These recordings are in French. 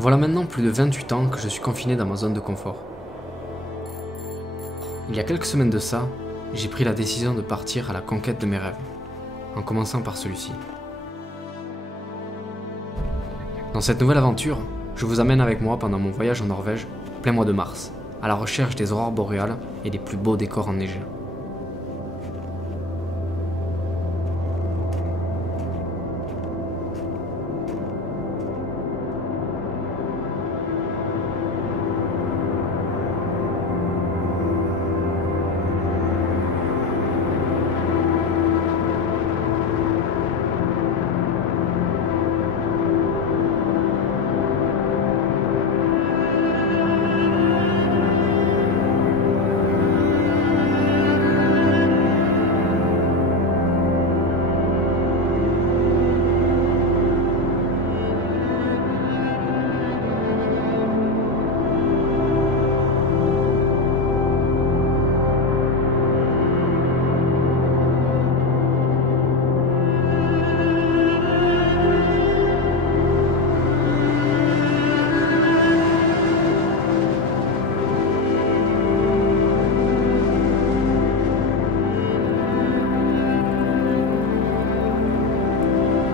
Voilà maintenant plus de 28 ans que je suis confiné dans ma zone de confort. Il y a quelques semaines de ça, j'ai pris la décision de partir à la conquête de mes rêves, en commençant par celui-ci. Dans cette nouvelle aventure, je vous amène avec moi pendant mon voyage en Norvège, plein mois de mars, à la recherche des aurores boréales et des plus beaux décors enneigés.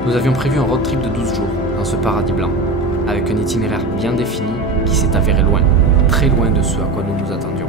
Nous avions prévu un road trip de 12 jours dans ce paradis blanc, avec un itinéraire bien défini qui s'est avéré loin, très loin de ce à quoi nous nous attendions.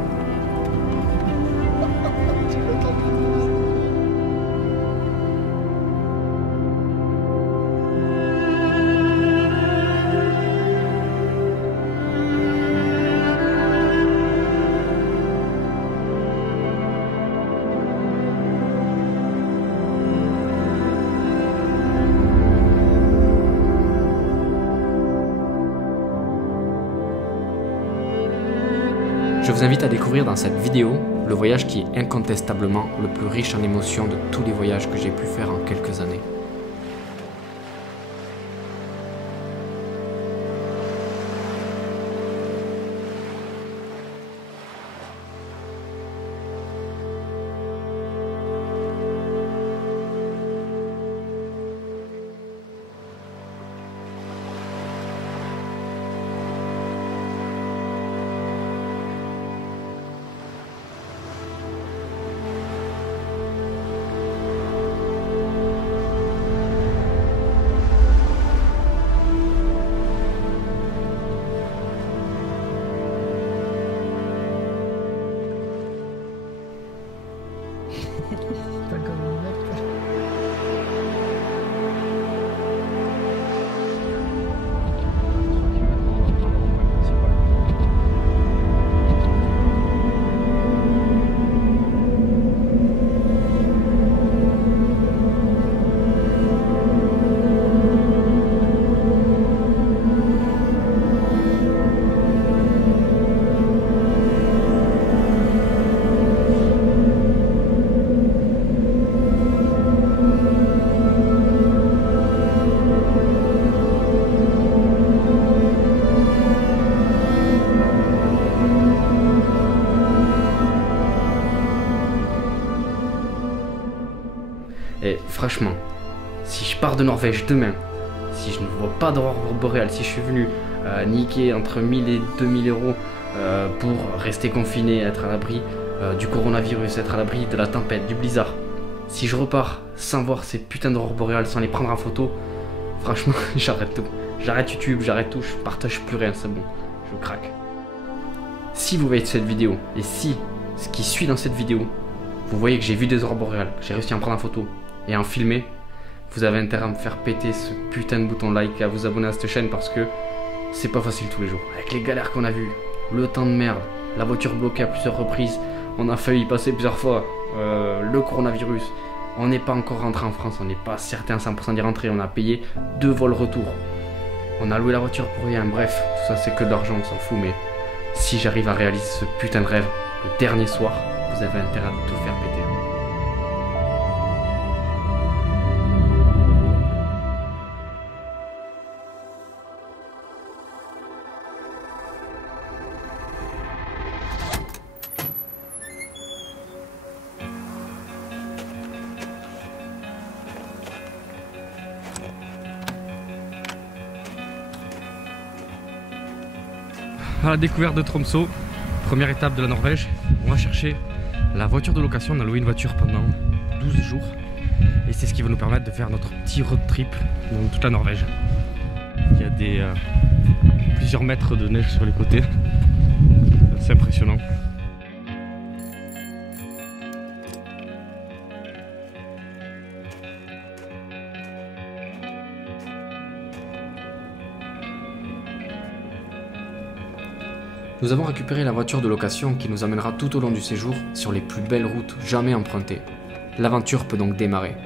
Je vous invite à découvrir dans cette vidéo le voyage qui est incontestablement le plus riche en émotions de tous les voyages que j'ai pu faire en quelques années. Pas comme un mec, quoi. Et franchement, si je pars de Norvège demain, si je ne vois pas d'aurore boréale, si je suis venu niquer entre 1000 et 2000 euros pour rester confiné, être à l'abri du coronavirus, être à l'abri de la tempête, du blizzard, si je repars sans voir ces putains d'aurores boréales, sans les prendre en photo, franchement, j'arrête tout. J'arrête YouTube, j'arrête tout, je partage plus rien, c'est bon, je craque. Si vous voyez cette vidéo, et si ce qui suit dans cette vidéo, vous voyez que j'ai vu des aurores boréales, que j'ai réussi à en prendre en photo et à en filmer, vous avez intérêt à me faire péter ce putain de bouton like et à vous abonner à cette chaîne parce que c'est pas facile tous les jours. Avec les galères qu'on a vues, le temps de merde, la voiture bloquée à plusieurs reprises, on a failli y passer plusieurs fois, le coronavirus, on n'est pas encore rentré en France, on n'est pas certain à 100% d'y rentrer, on a payé 2 vols retour. On a loué la voiture pour rien, bref, tout ça c'est que de l'argent, on s'en fout, mais si j'arrive à réaliser ce putain de rêve le dernier soir, vous avez intérêt à tout faire péter. à la découverte de Tromsø, première étape de la Norvège. On va chercher la voiture de location. On a loué une voiture pendant 12 jours et c'est ce qui va nous permettre de faire notre petit road trip dans toute la Norvège. Il y a plusieurs mètres de neige sur les côtés, c'est impressionnant. Nous avons récupéré la voiture de location qui nous amènera tout au long du séjour sur les plus belles routes jamais empruntées. L'aventure peut donc démarrer.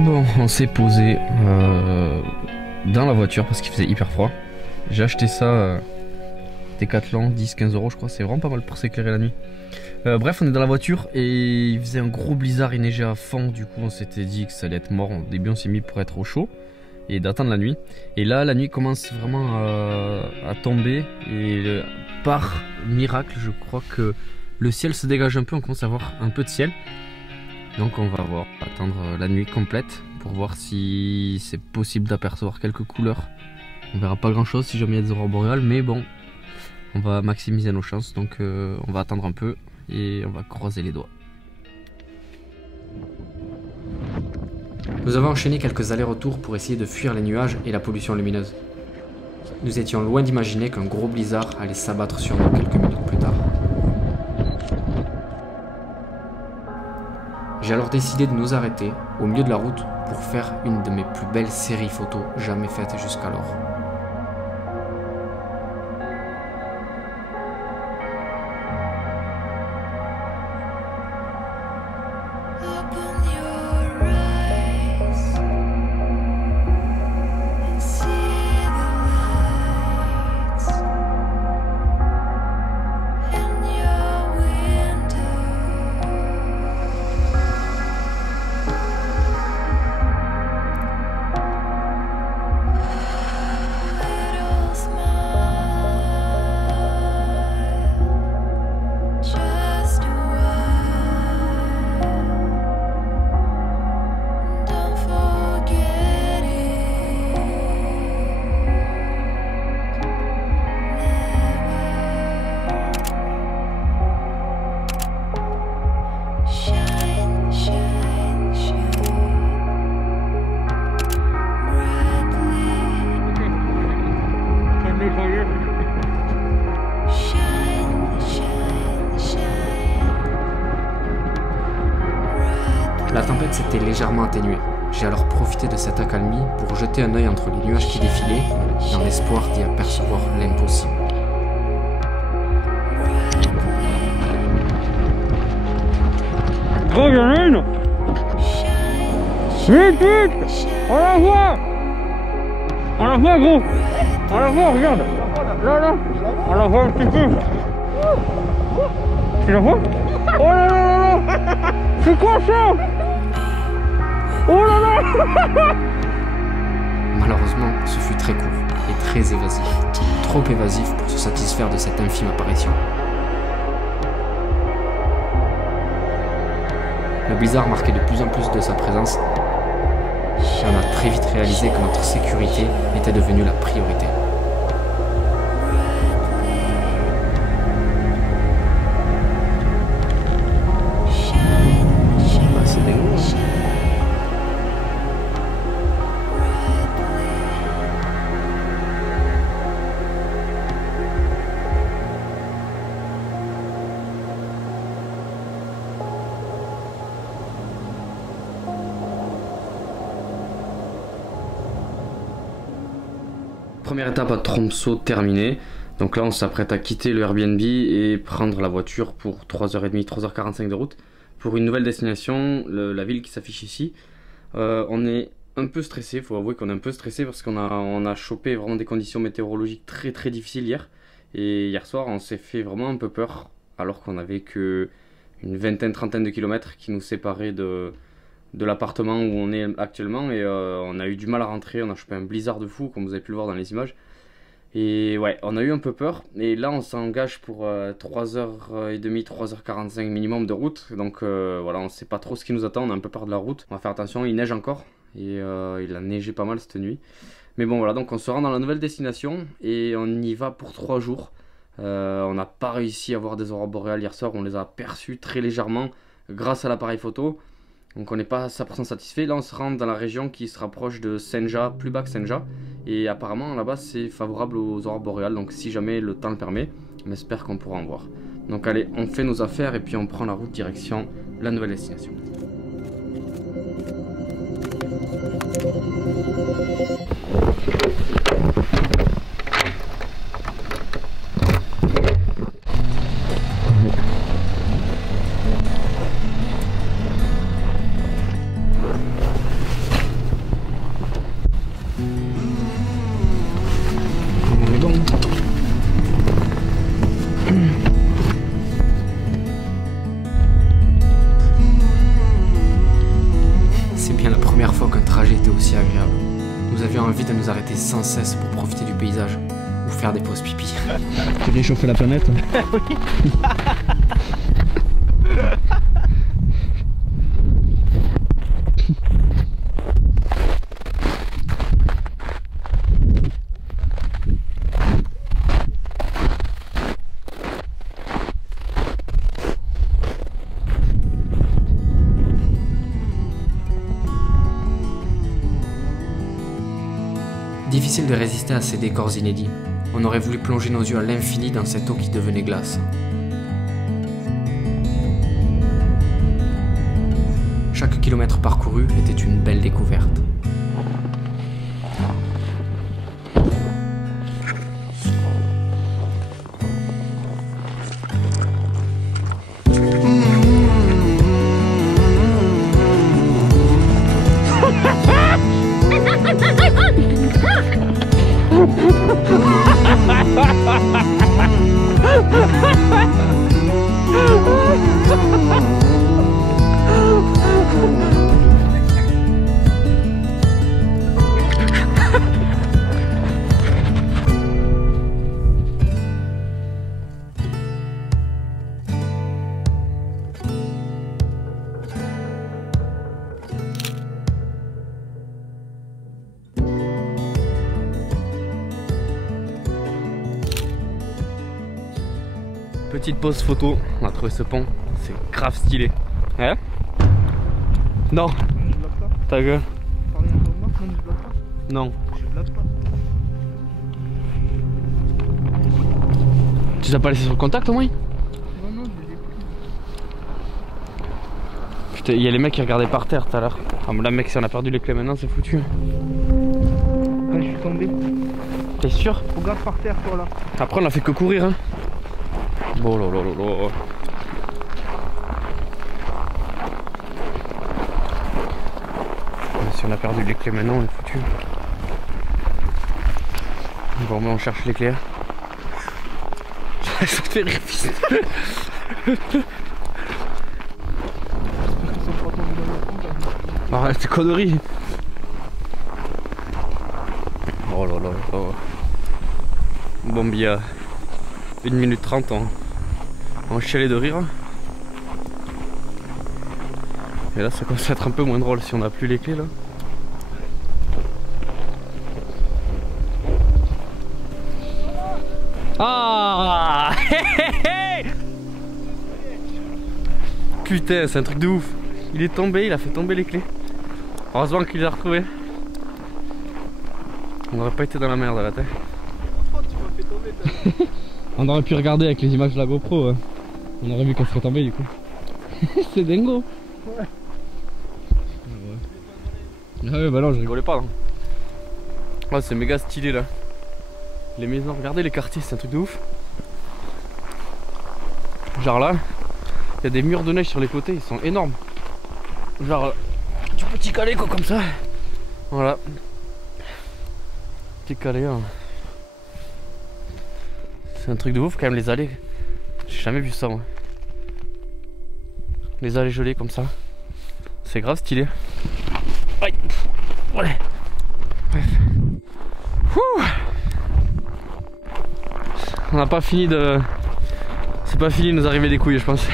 Bon, on s'est posé dans la voiture parce qu'il faisait hyper froid. J'ai acheté ça Decathlon, 10-15 € je crois, c'est vraiment pas mal pour s'éclairer la nuit. Bref, on est dans la voiture et il faisait un gros blizzard, il neigeait à fond, du coup on s'était dit que ça allait être mort. Au début on s'est mis pour être au chaud et d'attendre la nuit. Et là la nuit commence vraiment à tomber et par miracle je crois que le ciel se dégage un peu, on commence à voir un peu de ciel. Donc on va attendre la nuit complète pour voir si c'est possible d'apercevoir quelques couleurs. On verra pas grand chose si jamais il y a des aurores boréales, mais bon, on va maximiser nos chances, donc on va attendre un peu et on va croiser les doigts. Nous avons enchaîné quelques allers-retours pour essayer de fuir les nuages et la pollution lumineuse. Nous étions loin d'imaginer qu'un gros blizzard allait s'abattre sur nous quelques minutes plus tard. J'ai alors décidé de nous arrêter au milieu de la route pour faire une de mes plus belles séries photos jamais faites jusqu'alors. La tempête s'était légèrement atténuée. J'ai alors profité de cette accalmie pour jeter un œil entre les nuages qui défilaient, dans l'espoir d'y apercevoir l'impossible. Oh, il y en a une! Vite, vite! On la voit! On la voit, gros! On la voit, regarde! Là, là! On la voit un petit peu! Tu la vois? Oh là là là là! C'est quoi ça? Oh là là! Malheureusement, ce fut très court et très évasif. Trop évasif pour se satisfaire de cette infime apparition. Le blizzard marquait de plus en plus de sa présence et on a très vite réalisé que notre sécurité était devenue la priorité. Première étape à Tromsø terminée. Donc là on s'apprête à quitter le Airbnb et prendre la voiture pour 3h30, 3h45 de route pour une nouvelle destination, la ville qui s'affiche ici. On est un peu stressé, il faut avouer qu'on est un peu stressé parce qu'on a chopé vraiment des conditions météorologiques très difficiles hier. Et hier soir on s'est fait vraiment un peu peur alors qu'on avait que une vingtaine, trentaine de kilomètres qui nous séparaient de l'appartement où on est actuellement. Et on a eu du mal à rentrer, on a chopé un blizzard de fou comme vous avez pu le voir dans les images. Et ouais, on a eu un peu peur. Et là on s'engage pour 3h30, 3h45 minimum de route. Donc voilà, on sait pas trop ce qui nous attend, on a un peu peur de la route. On va faire attention, il neige encore. Et il a neigé pas mal cette nuit. Mais bon voilà, donc on se rend dans la nouvelle destination et on y va pour 3 jours. On n'a pas réussi à voir des aurores boréales hier soir, on les a aperçus très légèrement grâce à l'appareil photo. Donc on n'est pas 100% satisfait. Là on se rend dans la région qui se rapproche de Senja, plus bas que Senja. Et apparemment là-bas c'est favorable aux aurores boréales. Donc si jamais le temps le permet, on espère qu'on pourra en voir. Donc allez, on fait nos affaires et puis on prend la route direction la nouvelle destination. C'est bien la première fois qu'un trajet était aussi agréable. Nous avions envie de nous arrêter sans cesse pour profiter du paysage ou faire des pauses pipi. Tu réchauffes la planète? Oui. Difficile de résister à ces décors inédits. On aurait voulu plonger nos yeux à l'infini dans cette eau qui devenait glace. Chaque kilomètre parcouru était une belle découverte. Petite pause photo, on a trouvé ce pont, c'est grave stylé. Hein? Non. Ta gueule. Non. Tu les as pas laissé sur le contact au moins? Non, Putain, il y a les mecs qui regardaient par terre tout à l'heure. Ah mais là mec, si on a perdu les clés maintenant c'est foutu. je suis tombé. T'es sûr? Regarde par terre toi là. Après on a fait que courir hein. Oh là là là là. Si on a perdu les clés maintenant, on est foutu. Bon, mais on cherche les clés. Ça te fait rire, fils. Arrête tes conneries. Oh là là là. Bon, il y a 1 minute 30 en chialer de rire. Et là ça commence à être un peu moins drôle si on n'a plus les clés là. Ah putain, c'est un truc de ouf. Il est tombé, il a fait tomber les clés. Heureusement qu'il les a retrouvées. On n'aurait pas été dans la merde à la tête. On aurait pu regarder avec les images de la GoPro, hein. On aurait vu qu'elle serait tombée du coup. C'est dingo. Ouais. Ah ouais bah non, je rigolais pas. Hein. Ouais, c'est méga stylé là. Les maisons, regardez les quartiers, c'est un truc de ouf. Genre là, il y a des murs de neige sur les côtés, ils sont énormes. Genre du petit calais quoi comme ça. Voilà. Petit calais. Hein. C'est un truc de ouf quand même les allées. J'ai jamais vu ça moi. Les allées gelées comme ça. C'est grave stylé. Aïe. Ouais. Bref. Ouh. On n'a pas fini de... C'est pas fini de nous arriver des couilles je pense.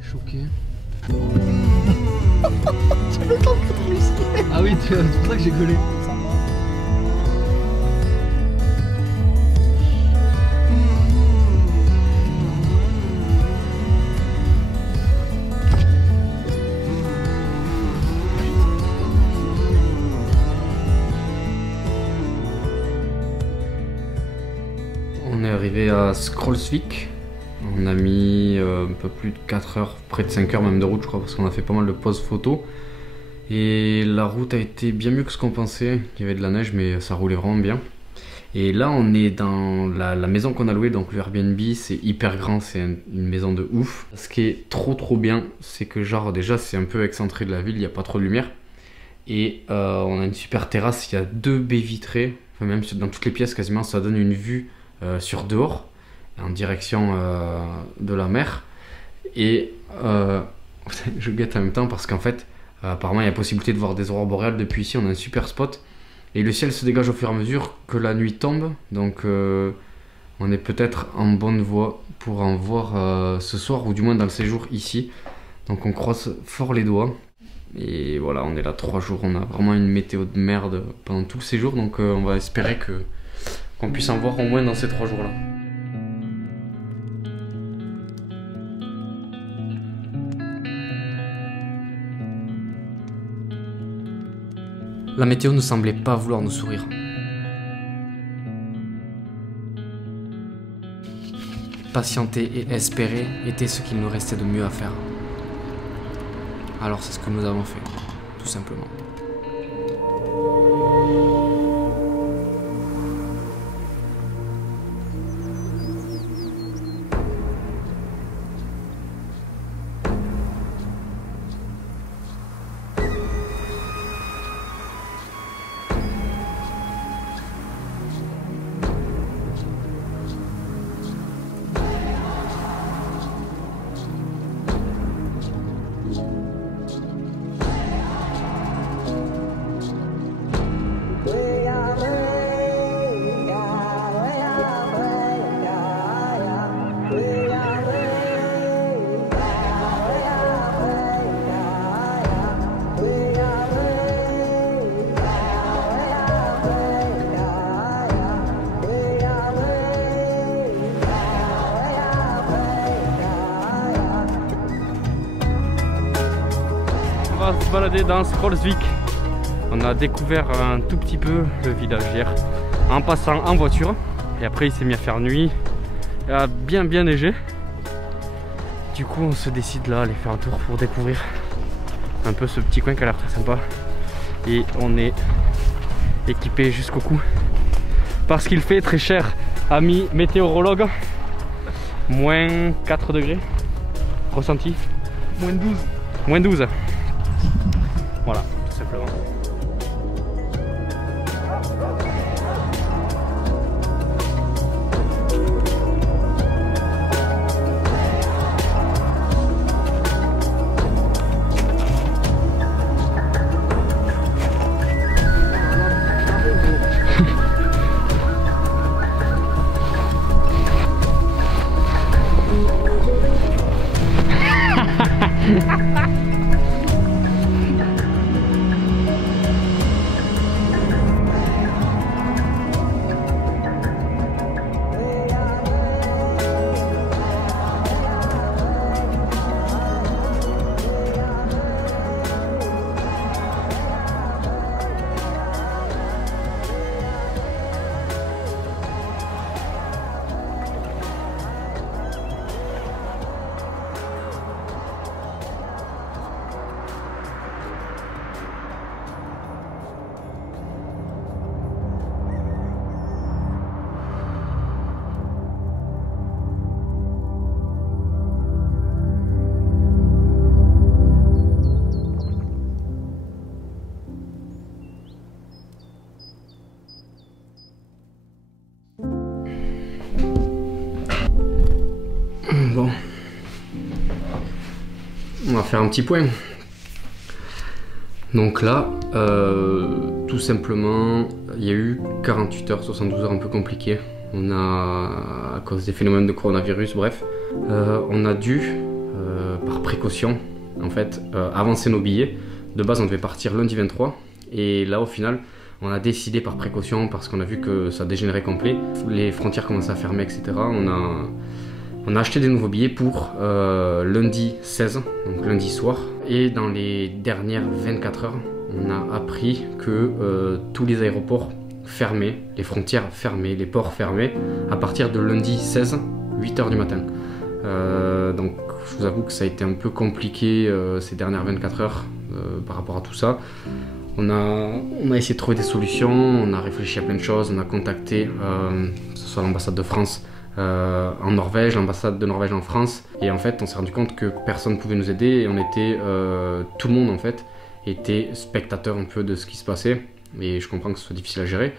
Choqué. Tu veux t'entendre aussi. Ah oui, c'est pour ça que j'ai collé. On est arrivé à Skrolsvik. On a mis un peu plus de 4 heures, près de 5 heures même de route je crois, parce qu'on a fait pas mal de pauses photos. Et la route a été bien mieux que ce qu'on pensait. Il y avait de la neige mais ça roulait vraiment bien. Et là on est dans la maison qu'on a louée, donc le Airbnb, c'est hyper grand, c'est une maison de ouf. Ce qui est trop bien, c'est que genre déjà c'est un peu excentré de la ville, il n'y a pas trop de lumière. Et on a une super terrasse, il y a 2 baies vitrées, enfin, même dans toutes les pièces quasiment, ça donne une vue sur dehors, en direction de la mer. Et je guette en même temps parce qu'en fait, apparemment il y a possibilité de voir des aurores boréales depuis ici, on a un super spot. Et le ciel se dégage au fur et à mesure que la nuit tombe, donc on est peut-être en bonne voie pour en voir ce soir, ou du moins dans le séjour ici. Donc on croise fort les doigts. Et voilà, on est là 3 jours, on a vraiment une météo de merde pendant tout le séjour, donc on va espérer qu'on puisse en voir au moins dans ces 3 jours là. La météo ne semblait pas vouloir nous sourire. Patienter et espérer était ce qu'il nous restait de mieux à faire. Alors c'est ce que nous avons fait, tout simplement. On va se balader dans Skrolsvik. On a découvert un tout petit peu le village hier en passant en voiture. Et après il s'est mis à faire nuit. Il a bien neigé. Du coup on se décide là à aller faire un tour pour découvrir un peu ce petit coin qui a l'air très sympa. Et on est équipé jusqu'au cou. Parce qu'il fait très cher, ami météorologue. Moins 4 degrés. Ressenti. Moins 12. Moins 12. Voilà, tout simplement. On va faire un petit point. Donc là, tout simplement, il y a eu 48 heures, 72 heures un peu compliquées. On a, à cause des phénomènes de coronavirus, bref, on a dû, par précaution, en fait, avancer nos billets. De base, on devait partir lundi 23. Et là, au final, on a décidé par précaution, parce qu'on a vu que ça dégénérait complet. Les frontières commençaient à fermer, etc. On a acheté des nouveaux billets pour lundi 16, donc lundi soir. Et dans les dernières 24 heures, on a appris que tous les aéroports fermés, les frontières fermées, les ports fermés, à partir de lundi 16, 8h du matin. Donc je vous avoue que ça a été un peu compliqué ces dernières 24 heures par rapport à tout ça. On a essayé de trouver des solutions, on a réfléchi à plein de choses, on a contacté que ce soit l'ambassade de France en Norvège, l'ambassade de Norvège en France, et en fait on s'est rendu compte que personne ne pouvait nous aider et on était, tout le monde en fait, était spectateur un peu de ce qui se passait, et je comprends que ce soit difficile à gérer,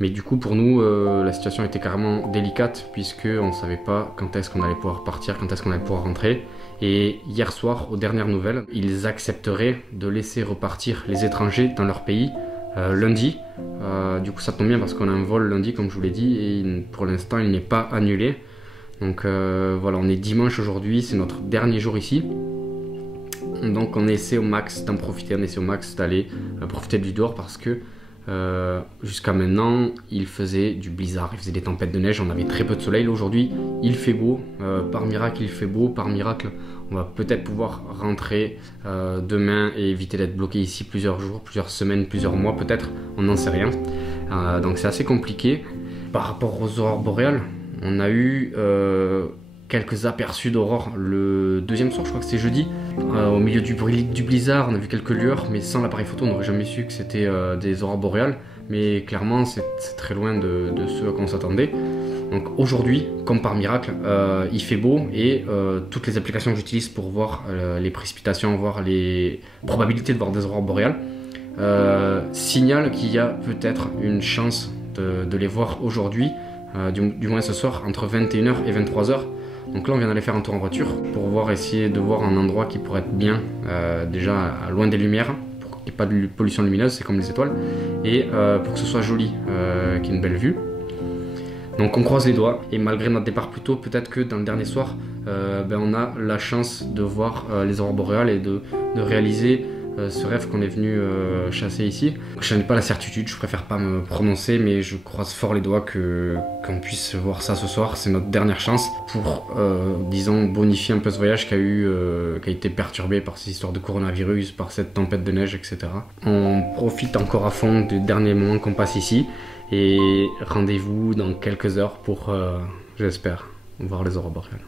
mais du coup pour nous la situation était carrément délicate puisqu'on ne savait pas quand est-ce qu'on allait pouvoir partir, quand est-ce qu'on allait pouvoir rentrer. Et hier soir, aux dernières nouvelles, ils accepteraient de laisser repartir les étrangers dans leur pays lundi. Du coup ça tombe bien parce qu'on a un vol lundi comme je vous l'ai dit et pour l'instant il n'est pas annulé. Donc voilà, on est dimanche aujourd'hui, c'est notre dernier jour ici. Donc on essaie au max d'en profiter, on essaie au max d'aller profiter du dehors parce que jusqu'à maintenant il faisait du blizzard, il faisait des tempêtes de neige, on avait très peu de soleil. Aujourd'hui il fait beau, par miracle il fait beau, par miracle on va peut-être pouvoir rentrer demain et éviter d'être bloqué ici plusieurs jours, plusieurs semaines, plusieurs mois peut-être, on n'en sait rien. Donc c'est assez compliqué. Par rapport aux aurores boréales, on a eu quelques aperçus d'aurore le deuxième soir, je crois que c'était jeudi, au milieu du blizzard. On a vu quelques lueurs, mais sans l'appareil photo on n'aurait jamais su que c'était des aurores boréales, mais clairement c'est très loin de ce à quoi on s'attendait. Donc aujourd'hui, comme par miracle, il fait beau et toutes les applications que j'utilise pour voir les précipitations, voir les probabilités de voir des aurores boréales, signalent qu'il y a peut-être une chance de les voir aujourd'hui, du moins ce soir, entre 21h et 23h. Donc là on vient d'aller faire un tour en voiture pour essayer de voir un endroit qui pourrait être bien, déjà loin des lumières, pour qu'il n'y ait pas de pollution lumineuse, c'est comme les étoiles, et pour que ce soit joli, qu'il y ait une belle vue. Donc on croise les doigts, et malgré notre départ plus tôt, peut-être que dans le dernier soir, on a la chance de voir les aurores boréales et de réaliser ce rêve qu'on est venu chasser ici. Je n'ai pas la certitude, je préfère pas me prononcer, mais je croise fort les doigts qu'on puisse voir ça ce soir. C'est notre dernière chance pour, disons, bonifier un peu ce voyage qui a été perturbé par ces histoires de coronavirus, par cette tempête de neige, etc. On profite encore à fond des derniers moments qu'on passe ici, et rendez-vous dans quelques heures pour, j'espère, voir les aurores boréales.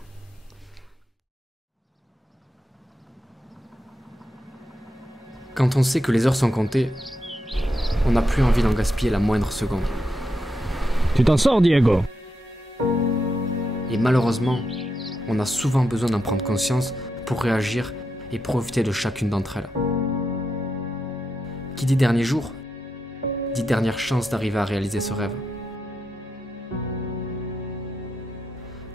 Quand on sait que les heures sont comptées, on n'a plus envie d'en gaspiller la moindre seconde. Tu t'en sors, Diego? Et malheureusement, on a souvent besoin d'en prendre conscience pour réagir et profiter de chacune d'entre elles. Qui dit dernier jour, dit dernière chance d'arriver à réaliser ce rêve.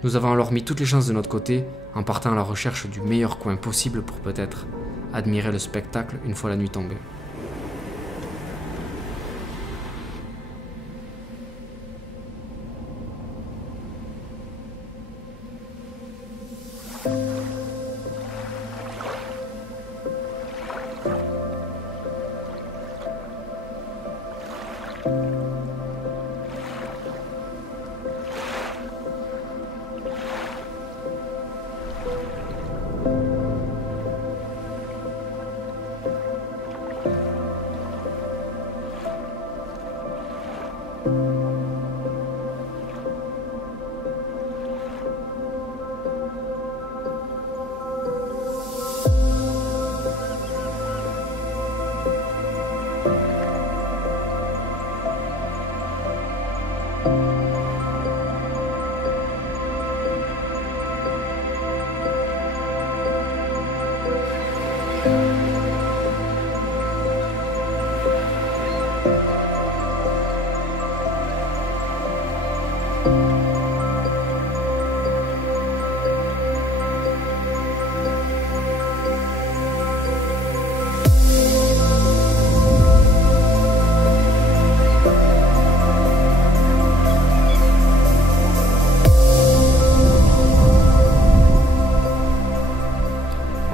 Nous avons alors mis toutes les chances de notre côté en partant à la recherche du meilleur coin possible pour peut-être admirer le spectacle une fois la nuit tombée.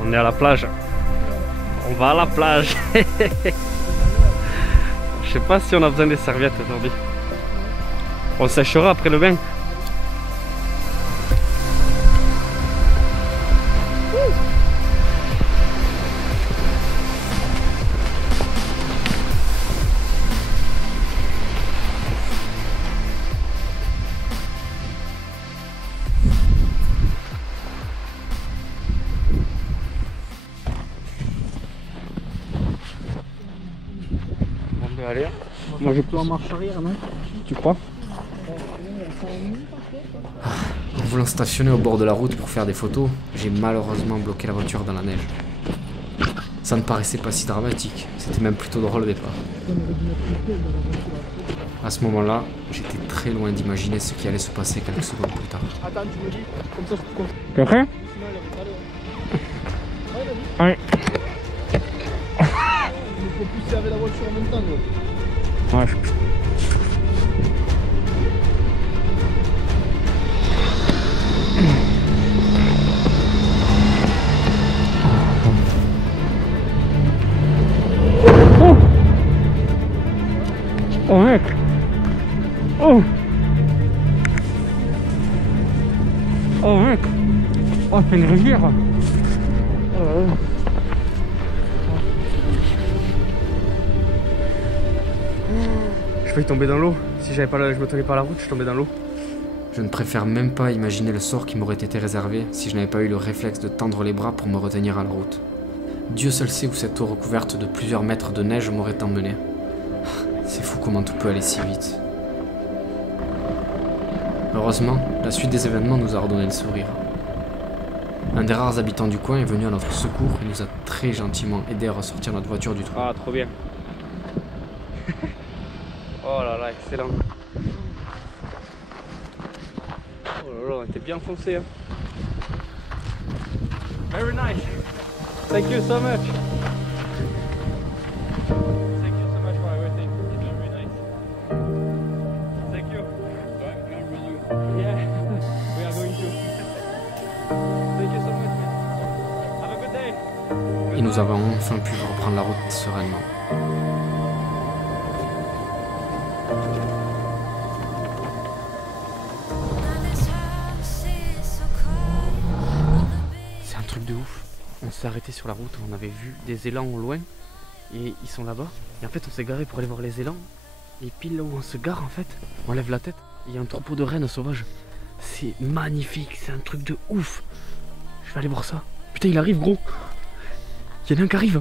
On est à la plage. On va à la plage. Je sais pas si on a besoin des serviettes aujourd'hui. On séchera après le bain. Allez, moi je peux en marche arrière, non? Tu crois? En voulant stationner au bord de la route pour faire des photos, j'ai malheureusement bloqué la voiture dans la neige. Ça ne paraissait pas si dramatique, c'était même plutôt drôle au départ. À ce moment-là, j'étais très loin d'imaginer ce qui allait se passer quelques secondes plus tard. Attends, tu me dis, comme ça je te compte. T'es prêt? Ouais. Il faut pousser avec la voiture en même temps, gros. Ouais. Oh! Oh mec! Oh! Oh mec! Oh, c'est une rivière! Je vais tomber dans l'eau. Si je me tenais pas la route, je tombais dans l'eau. Je ne préfère même pas imaginer le sort qui m'aurait été réservé si je n'avais pas eu le réflexe de tendre les bras pour me retenir à la route. Dieu seul sait où cette eau recouverte de plusieurs mètres de neige m'aurait emmené. C'est fou comment tout peut aller si vite. Heureusement, la suite des événements nous a redonné le sourire. Un des rares habitants du coin est venu à notre secours et nous a très gentiment aidé à ressortir notre voiture du trou. Ah, trop bien. Oh là là, excellent. Oh là là, on était bien enfoncé. Hein. Very nice. Thank you so much. Thank you so much for everything. It's very nice. Thank you. Yeah, we are going to. Thank you so much, man. Have a good day. Et nous avons enfin pu reprendre la route sereinement. De ouf. On s'est arrêté sur la route, on avait vu des élans au loin et ils sont là-bas. Et en fait on s'est garé pour aller voir les élans. Et pile là où on se gare en fait, on lève la tête, il y a un troupeau de rennes sauvages. C'est magnifique, c'est un truc de ouf. Je vais aller voir ça. Putain il arrive gros. Il y en a un qui arrive.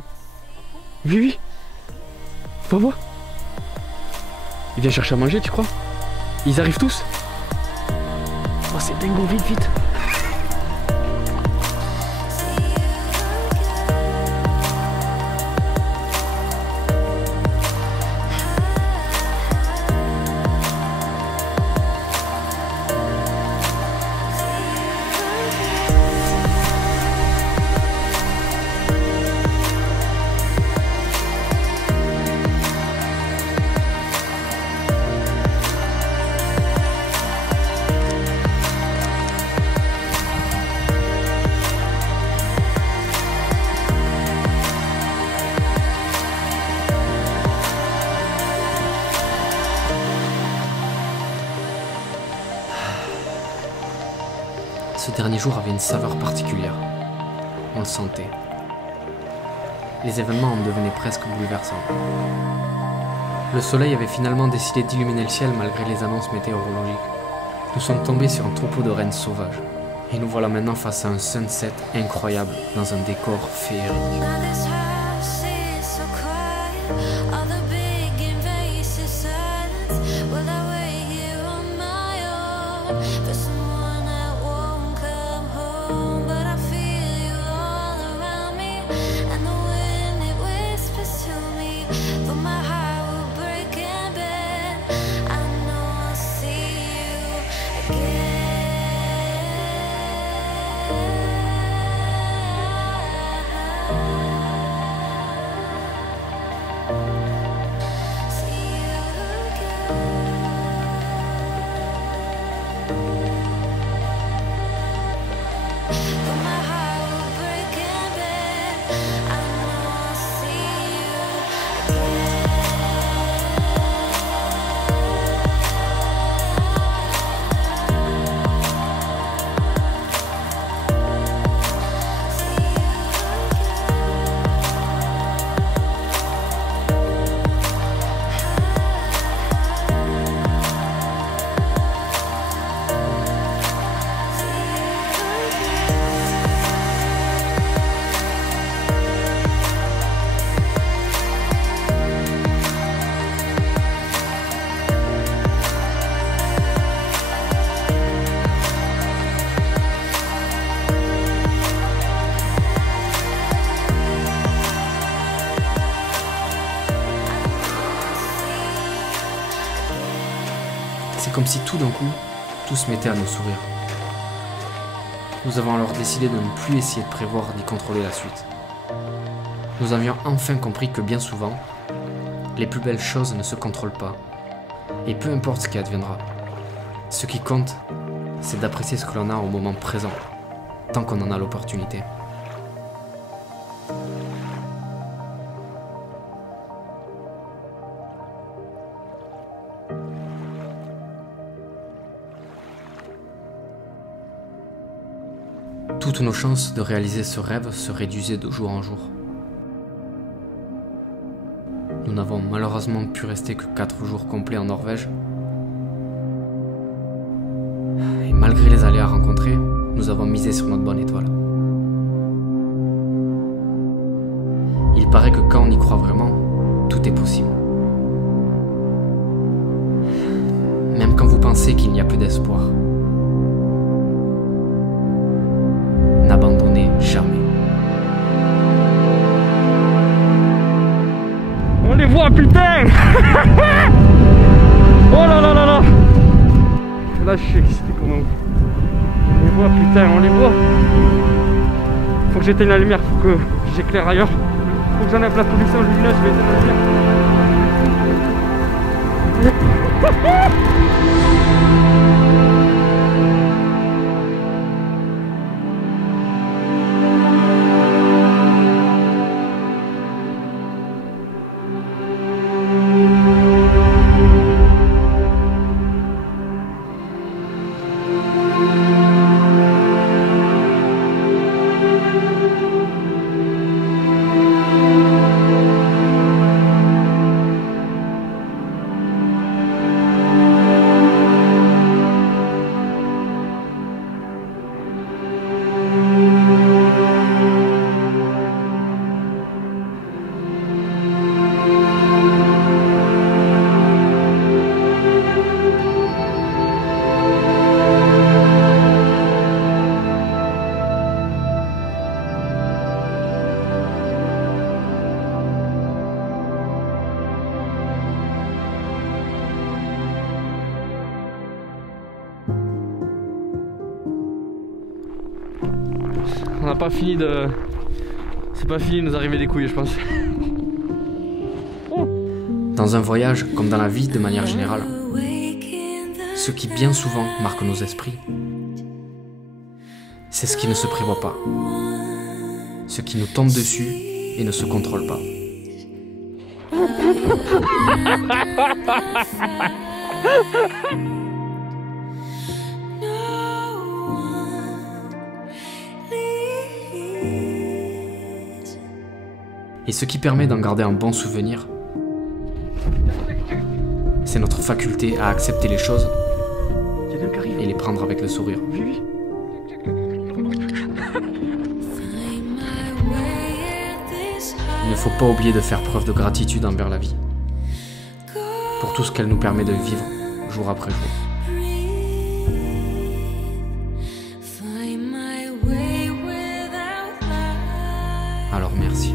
Oui oui. Faut voir. Il vient chercher à manger tu crois? Ils arrivent tous. Oh c'est dingo, vite vite. Ce dernier jour avait une saveur particulière. On le sentait. Les événements en devenaient presque bouleversants. Le soleil avait finalement décidé d'illuminer le ciel malgré les annonces météorologiques. Nous sommes tombés sur un troupeau de rennes sauvages. Et nous voilà maintenant face à un sunset incroyable dans un décor féerique. comme si tout d'un coup, tout se mettait à nous sourire. Nous avons alors décidé de ne plus essayer de prévoir ni contrôler la suite. Nous avions enfin compris que bien souvent, les plus belles choses ne se contrôlent pas. Et peu importe ce qui adviendra, ce qui compte, c'est d'apprécier ce que l'on a au moment présent, tant qu'on en a l'opportunité. Toutes nos chances de réaliser ce rêve se réduisaient de jour en jour. Nous n'avons malheureusement pu rester que 4 jours complets en Norvège. Et malgré les aléas rencontrés, nous avons misé sur notre bonne étoile. Il paraît que quand on y croit vraiment, tout est possible. Même quand vous pensez qu'il n'y a plus d'espoir. N'abandonnez jamais. On les voit, putain. Oh là là là là. Là, je suis excité comme un... On les voit, putain, on les voit. Faut que j'éteigne la lumière, faut que j'éclaire ailleurs. Faut que j'enlève la pollution lumineuse, je vais éteindre la lumière. On n'a pas fini de... C'est pas fini de nous arriver des couilles, je pense. Dans un voyage, comme dans la vie de manière générale, ce qui bien souvent marque nos esprits, c'est ce qui ne se prévoit pas, ce qui nous tombe dessus et ne se contrôle pas. Et ce qui permet d'en garder un bon souvenir, c'est notre faculté à accepter les choses et les prendre avec le sourire. Il ne faut pas oublier de faire preuve de gratitude envers la vie, pour tout ce qu'elle nous permet de vivre jour après jour. Alors merci.